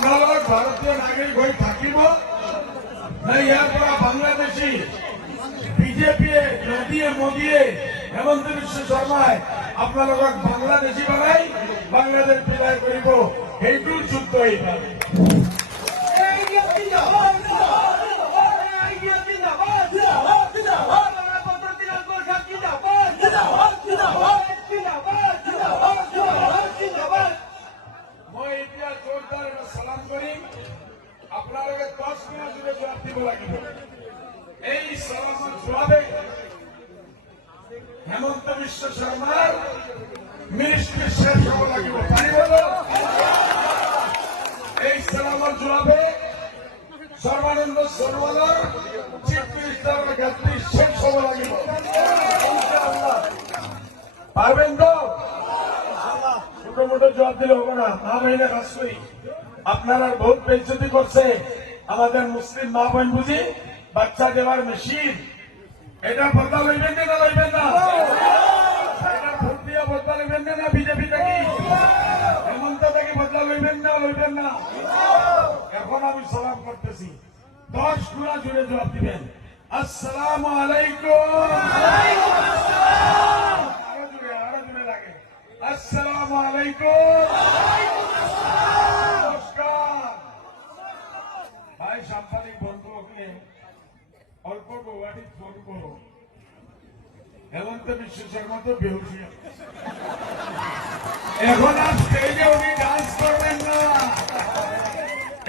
আপনার ভারতীয় নাগরিক হয়ে থাকিব না ইয়ার পৰা বাংলাদেশী বিজেপিয়ে নদীয়ে মোদীয়ে হেমন্ত বিশ্ব শর্মাই আপোনালোকক বাংলাদেশী বনাই বাংলাদেশ বিদায় কৰিব সেইটোৰ যুদ্ধ এইবাৰ মই এতিয়া জোৰদাৰ সালাম কৰিম আপোনালোকে 10 মিনিট জুড়ে জবাব দিব লাগিব এই সালামৰ জবাবে হেমন্ত বিশ্ব শর্মার মিনিস্ট্রি শেষ হব লাগিব এই সালামৰ জবাবে সর্বানন্দ সোনোয়ালের চিফ মিনিস্টারের গাদ্দি শেষ হব লাগিব পারবেন তো ছোট মোটো জবাব দিলে হবো না মা বহিনে কাজ করি আপনারা বহুত বেইজ্জতি করছে আমাদের মুসলিম মা বোন বুঝি বাচ্চা দেওয়ার মেশিন এটা বদলা লইবেন না লইবেন না এটা ভোট দিয়া বদলা লইবেন না বিজেপি থেকে হেমন্ত থেকে বদলা লইবেন না এখন আমি সালাম করতেছি 10 গুণা জুড়ে জবাব দিবেন আসসালামু আলাইকুম আরো জুড়ে লাগে আসসালামু আলাইকুম নমস্কার ভাই সাংবাদিক বন্ধুকে অল্প গোয়াটি ফোন করো হেমন্ত বিশ্ব শর্মা তো বেহুশি এখন আর স্টেজে উনি ডান্স করবেন না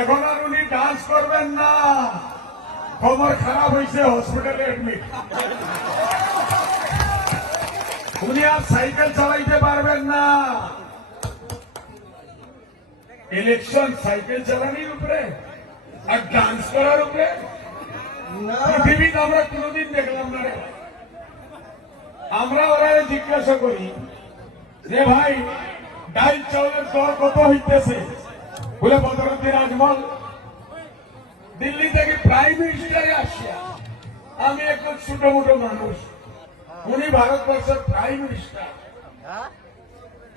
এখন আর উনি ডান্স করবেন না কোমর খারাপ হয়েছে হসপিটালে এডমিট উনি আর সাইকেল চালাইতে পারবেন না ইলেকশন সাইকেল চালানির উপরে আর ডান্স করার উপরে পৃথিবীতে আমরা কোনদিন দেখলাম না আমরা ওরা জিজ্ঞাসা করি যে ভাই ডাল চাউলের দর কত হইতেছে বলে বদরুদ্দিন আজমল দিল্লি থেকে প্রাইম মিনিস্টারে আসিয়া আমি একটু ছোট মোটো মানুষ উনি ভারতবর্ষের প্রাইম মিনিস্টার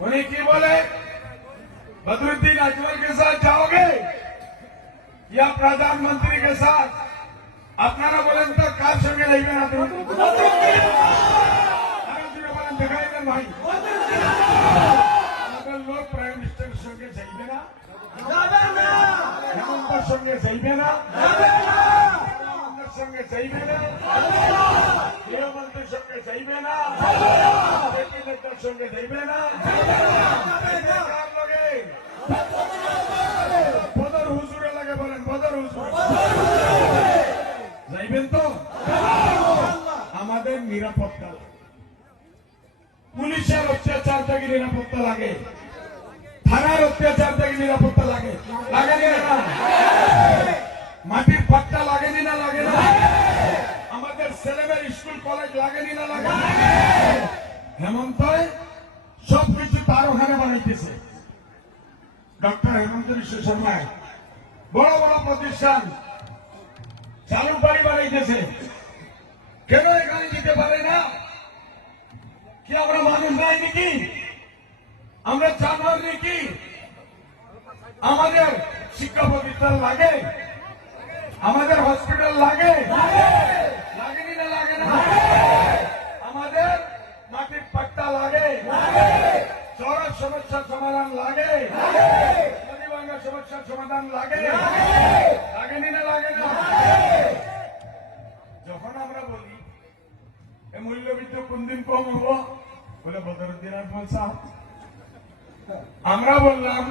উনি কি বলে बदरुद्दीन अजमल के साथ जाओगे या प्रधानमंत्री के साथ আপনারা বলেন তো কার সঙ্গে যাইবেন আপনি বলেন দেখাই দেন ভাই আমাদের লোক প্রাইম মিনিস্টারের সঙ্গে যাইবে না হেমন্তর সঙ্গে যাইবে না সঙ্গে যাইবে না গৃহমন্ত্রীর সঙ্গে যাইবে না নেতার সঙ্গে যাইবে না বদর হুজুরে লাগে বলেন বদর হুজুর যাইবেন তো আমাদের নিরাপত্তা পুলিশের অত্যাচার থেকে নিরাপত্তা লাগে থানার অত্যাচার থেকে নিরাপত্তা লাগে লাগে না মাটির পাট্টা লাগেনি না লাগে না আমাদের ছেলেমেয়ের স্কুল কলেজ লাগেনি না লাগে হেমন্ত সবকিছু তার ওখানে বানাইতেছে ডক্টর হেমন্ত বিশ্ব শর্মা বড় বড় প্রতিষ্ঠান চালু বাড়ি বানাইতেছে কেন এখানে দিতে পারে না কি আমরা মানুষ নাই নাকি আমরা জানোয়ার নাকি আমাদের শিক্ষা প্রতিষ্ঠান লাগে আমাদের হসপিটাল লাগে লাগেনি না লাগে না আমাদের মাটির পাট্টা লাগে চড়ার সমস্যার সমাধান লাগে নদী ভাঙ্গার সমস্যার সমাধান লাগে লাগেনি না লাগে না যখন আমরা বলি এই মূল্যবৃদ্ধি কোন দিন কম হবো বলে বদরুদ্দিন আজমল সাহেব আমরা বললাম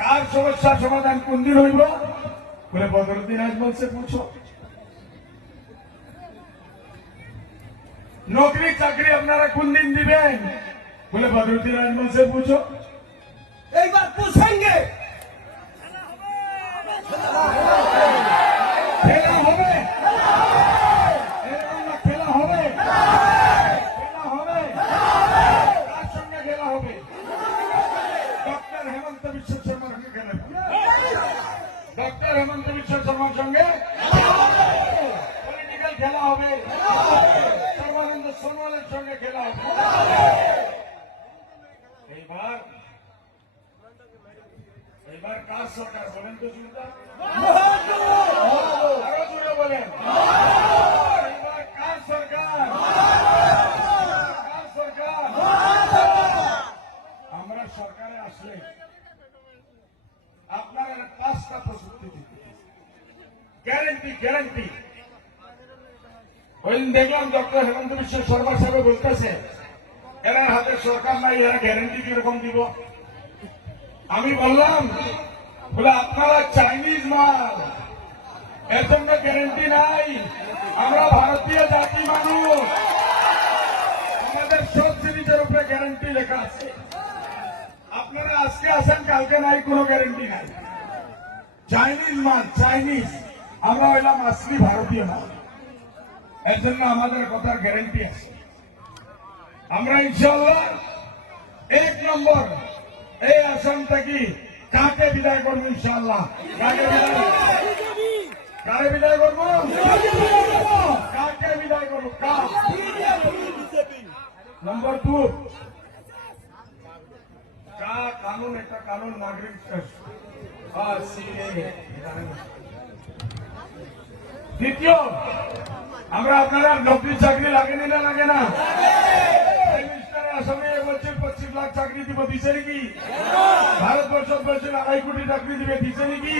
কার সমস্যার সমাধান কোন দিন হইব বলে बदरुद्दीन आजमल से पूछो नौकरी चाकरी अपनारा कुन दिन दिबेन बोले बदरुद्दीन आजमल से पूछो एक बार पूछेंगे खेला होबे खेला होबे কার সঙ্গে খেলা হবে ডক্টর হেমন্ত বিশ্ব শর্মার সঙ্গে খেলা ডক্টর হেমন্ত বিশ্ব শর্মার সঙ্গে পলিটিক্যাল খেলা হবে সর্বানন্দ সোনোয়ালের সঙ্গে খেলা হবে এইবার এবার কার সরকার বলেন তো শুনতা আরো জোরে বলেন এবার কার সরকার কার সরকার আমরা সরকারে আসলে আপনার 5টা প্রযুক্তি দিতে গ্যারেন্টি গ্যারেন্টি ওই দেখলাম ডক্টর হেমন্ত বিশ্ব শর্মা সাহেব বলতেছে এরা হাতে সরকার নাই এরা গ্যারেন্টি কিরকম দিব আমি বললাম বলে আপনারা চাইনিজ মাল এর জন্য গ্যারেন্টি নাই আমরা ভারতীয় জাতি মানুষ আমাদের সব জিনিসের উপরে গ্যারেন্টি লেখা আছে আপনারা আজকে আসেন কালকে নাই কোনো গ্যারেন্টি নাই চাইনিজ মাল চাইনিজ আমরা হইলাম আসলি ভারতীয় মাল এর জন্য আমাদের কথার গ্যারেন্টি আছে আমরা ইনশাআল্লাহ 1 নম্বর এই আসাম থেকে কাকে বিদায় করবো ইনশাআল্লাহ কাকে বিদায় করবো কাকে বিদায় করবো নম্বর 2 का कानून একটা কানুন নাগরিক দ্বিতীয় আমরা আপনারা নকরি চাকরি লাগেনি না লাগে না আসামে বলছে 25 লাখ চাকরি দিব দিছে নাকি ভারতবর্ষ বলছে 2.5 কোটি চাকরি দিবে দিছে নাকি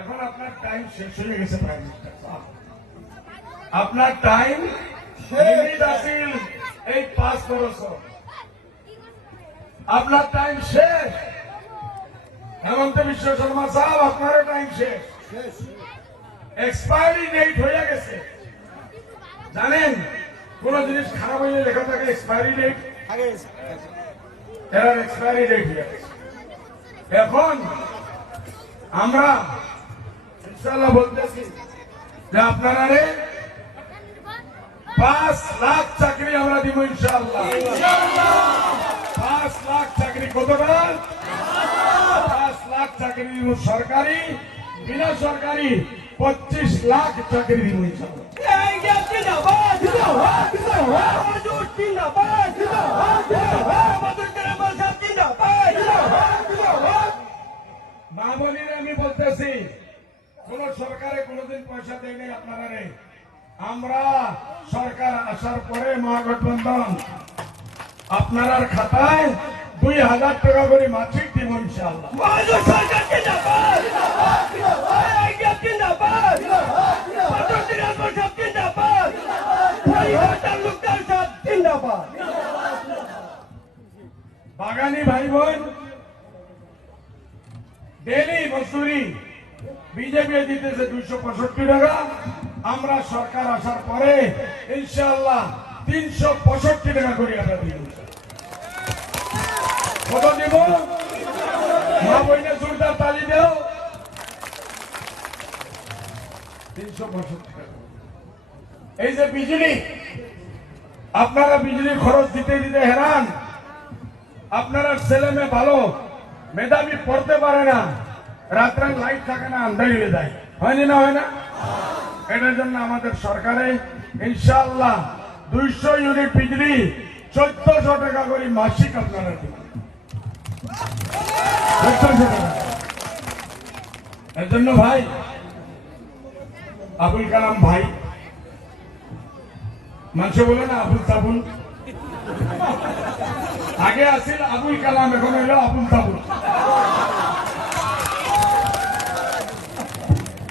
এখন আপনার টাইম শেষ হয়ে গেছে প্রাইম মিনিস্টার আপনার টাইম লিমিট আছিল এই 5 বছর আপনার টাইম শেষ হেমন্ত বিশ্ব শর্মা সাহেব আপনারও টাইম শেষ এক্সপায়ারি ডেট হয়ে গেছে জানেন কোন জিনিস খারাপ হয়ে লেখা থাকে এক্সপায়ারি ডেট এর এক্সপায়ারি ডেট হয়ে গেছে এখন আমরা ইনশাআল্লাহ বলতেছি যে আপনারা 5 লাখ চাকরি আমরা দিব ইনশাআল্লাহ 5 লাখ চাকরি কতটা 5 লাখ চাকরি দিব সরকারি বিনা সরকারি 25 লাখ চাকরি দিব ইনশাআল্লাহ মামনির আমি বলতেছি কোন সরকারে কোনদিন পয়সা দেয় নাই আপনারা আমরা সরকার আসার পরে মহাগঠবন্ধন আপনার খাতায় 2000 টাকা করে মাসিক দিব ইনশাআল্লাহ বাগানি ভাই বোন ডেলি মজুরি বিজেপি দিতেছে 265 টাকা আমরা সরকার আসার পরে ইনশাআল্লাহ 365 টাকা করে আমরা দিব কত দিব মা বইনে জোরদার তালি দাও 365 টাকা এই যে বিজলি আপনারা বিজলির খরচ দিতে দিতে হেরান আপনারা ছেলে মেয়ে ভালো মেধাবী পড়তে পারে না রাত্রে লাইট থাকে না আন্ধারি হয়ে যায় হয়নি না হয় না এটার জন্য আমাদের সরকারে ইনশাআল্লাহ 200 ইউনিট বিজলি 1400 টাকা করে মাসিক আপনারা দিবেন 1400 টাকা এর জন্য ভাই আবুল কালাম ভাই মানুষ বলে না আবুল তাবুল আগে আসিল আবুল কালাম এখন হইল আবুল তাবুল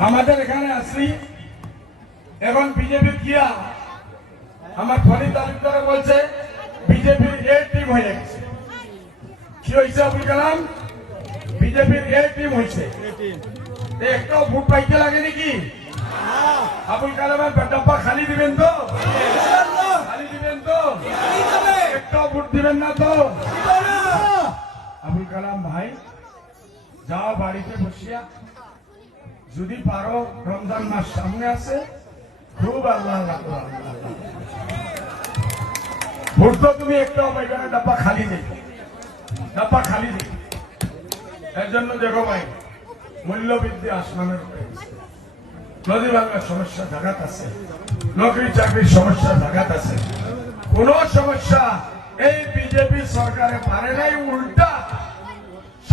আমাদের এখানে আসি এখন বিজেপি গিয়া আমার ফরিদ তালুকদার বলছে বিজেপির এ টিম হয়ে গেছে কি হয়েছে আবুল কালাম বিজেপির এ টিম হয়েছে একটাও ভোট পাইতে লাগে নাকি আবুল কালামের ডাব্বা খালি দিবেন তো খালি দিবেন তো একটাও ভোট দিবেন না তো আবুল কালাম ভাই যাও বাড়িতে বসিয়া যদি পারো রমজান মাস সামনে আছে খুব আল্লাহ ভোট তো তুমি একটাও পাইবে না ডাব্বা খালি নেই ডাব্বা খালি নেই এর জন্য দেখো ভাই মূল্যবৃদ্ধি আসমানের উপরে নদী ভাঙার সমস্যা জাগাত আছে নকরি চাকরির সমস্যা জাগাত আছে কোন সমস্যা এই বিজেপি সরকারে পারে নাই উল্টা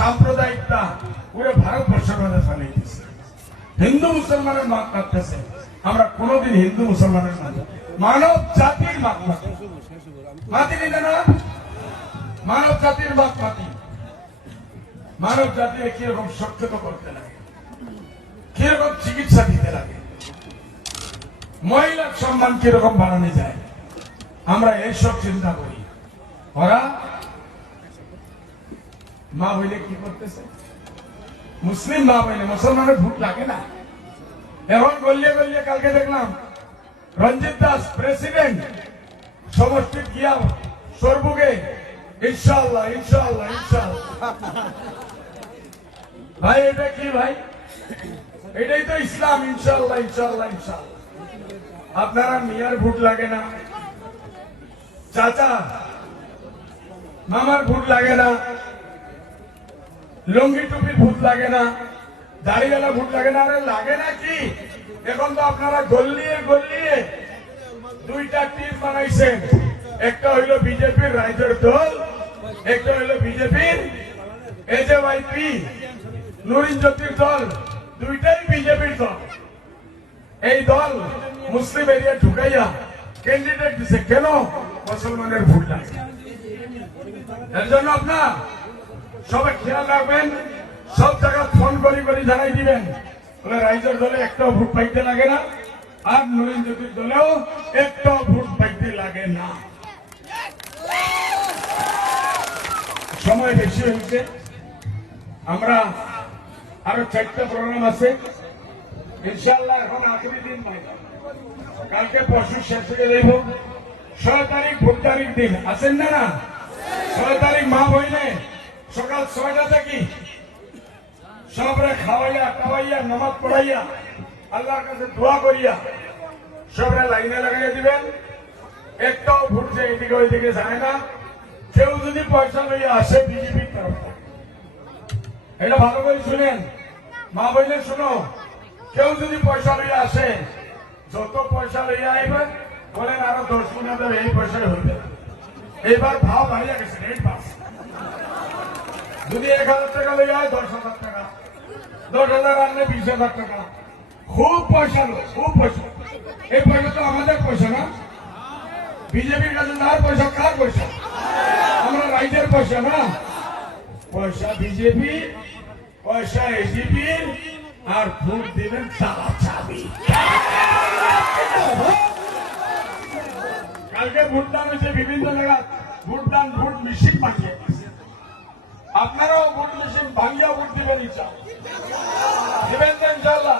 সাম্প্রদায়িকতা পুরো ভারতবর্ষের মধ্যে ফেলাইতেছে। হিন্দু মুসলমানের মাপ কাটতেছে। আমরা কোনোদিন হিন্দু মুসলমানের মানব জাতির মাপ মাতি নিতে না, মানব জাতির মাপ মাতি। মানব জাতির কিরকম সচেতন করতে লাগে, কিরকম চিকিৎসা দিতে লাগে, মহিলার সম্মান কিরকম বাড়ানো যায়, আমরা এইসব চিন্তা করি। ওরা মা বইলে কি করতেছে? মুসলিম মা বইলে মুসলমানের ভোট লাগে না। এখন গলিয়ে গলিয়ে কালকে দেখলাম রঞ্জিত দাস প্রেসিডেন্ট সমষ্টি গিয়া সরবুগে ইনশাআল্লাহ ইনশাআল্লাহ ইনশাআল্লাহ। ভাই এটা কি ভাই? এটাই তো ইসলাম। ইনশাআল্লাহ ইনশাআল্লাহ ইনশাআল্লাহ। আপনারা মিয়ার ভোট লাগে না, চাচা মামার ভোট লাগে না, লুঙ্গি টুপির ভোট লাগে না, দাড়িওয়ালা ভোট লাগে না। আরে লাগে না কি? এখন তো আপনারা গল্লিয়ে গল্লিয়ে দুইটা টিম বানাইছেন। একটা হইল বিজেপির রাজ্যের দল, একটা হইল বিজেপির এজেওয়াইপি নুরিন জ্যোতির দল। দুইটাই বিজেপির দল। এই দল মুসলিম এরিয়া ঢুকাইয়া ক্যান্ডিডেট দিছে। কেন? মুসলমানের ভোট লাগে। এর জন্য আপনার সবাই খেয়াল রাখবেন, সব জায়গায় ফোন করি করি জানাই দিবেন বলে রাইজের দলে একটাও ভোট পাইতে লাগে না, আর নুরিন জ্যোতির দলেও একটাও ভোট পাইতে লাগে না। সময় বেশি হয়েছে, আমরা আরো 4টা প্রোগ্রাম আছে ইনশাআল্লাহ। এখন আখেরি দিন নাই, কালকে পরশু শেষ হয়ে যাইব। 6 তারিখ ভোট তারিখ দিন আছেন না? না 6 তারিখ মা বইলে সকাল 6টা থেকে সবরে খাওয়াইয়া টাওয়াইয়া নামাজ পড়াইয়া আল্লাহর কাছে দোয়া করিয়া সবরে লাইনে লাগাইয়া দিবেন। একটাও ভোট যে এদিকে ওইদিকে যায় না। কেউ যদি পয়সা লইয়া আসে বিজেপির তরফ থেকে, এটা ভালো করে শুনেন মা বইলে শুনো, কেউ যদি পয়সা লইয়া আসে, যত পয়সা লইয়া আইবেন বলেন আরো 10 গুণা দেবে, এই পয়সায় হইবে। এইবার ভাব বাড়িয়া গেছে, রেট পাস। যদি 1000 টাকা লইয়া হয় 10,000 টাকা, 10,000 আনলে 20,000 টাকা। খুব পয়সা লো, খুব পয়সা। এই পয়সা তো আমাদের পয়সা না, বিজেপির কাছে যার পয়সা কার পয়সা? আমরা রাইজের পয়সা না। পয়সা বিজেপি, পয়সা এজিপি, আর ভোট দিবেন চালা চাবি। কালকে ভোটদান হয়েছে বিভিন্ন জায়গায়, ভোটদান ভোট মেশিন বানিয়ে আপনারাও ভোট মেশিন ভাঙিয়া ভোট দিবেন ইচ্ছা দিবেন তো ইনশাআল্লাহ।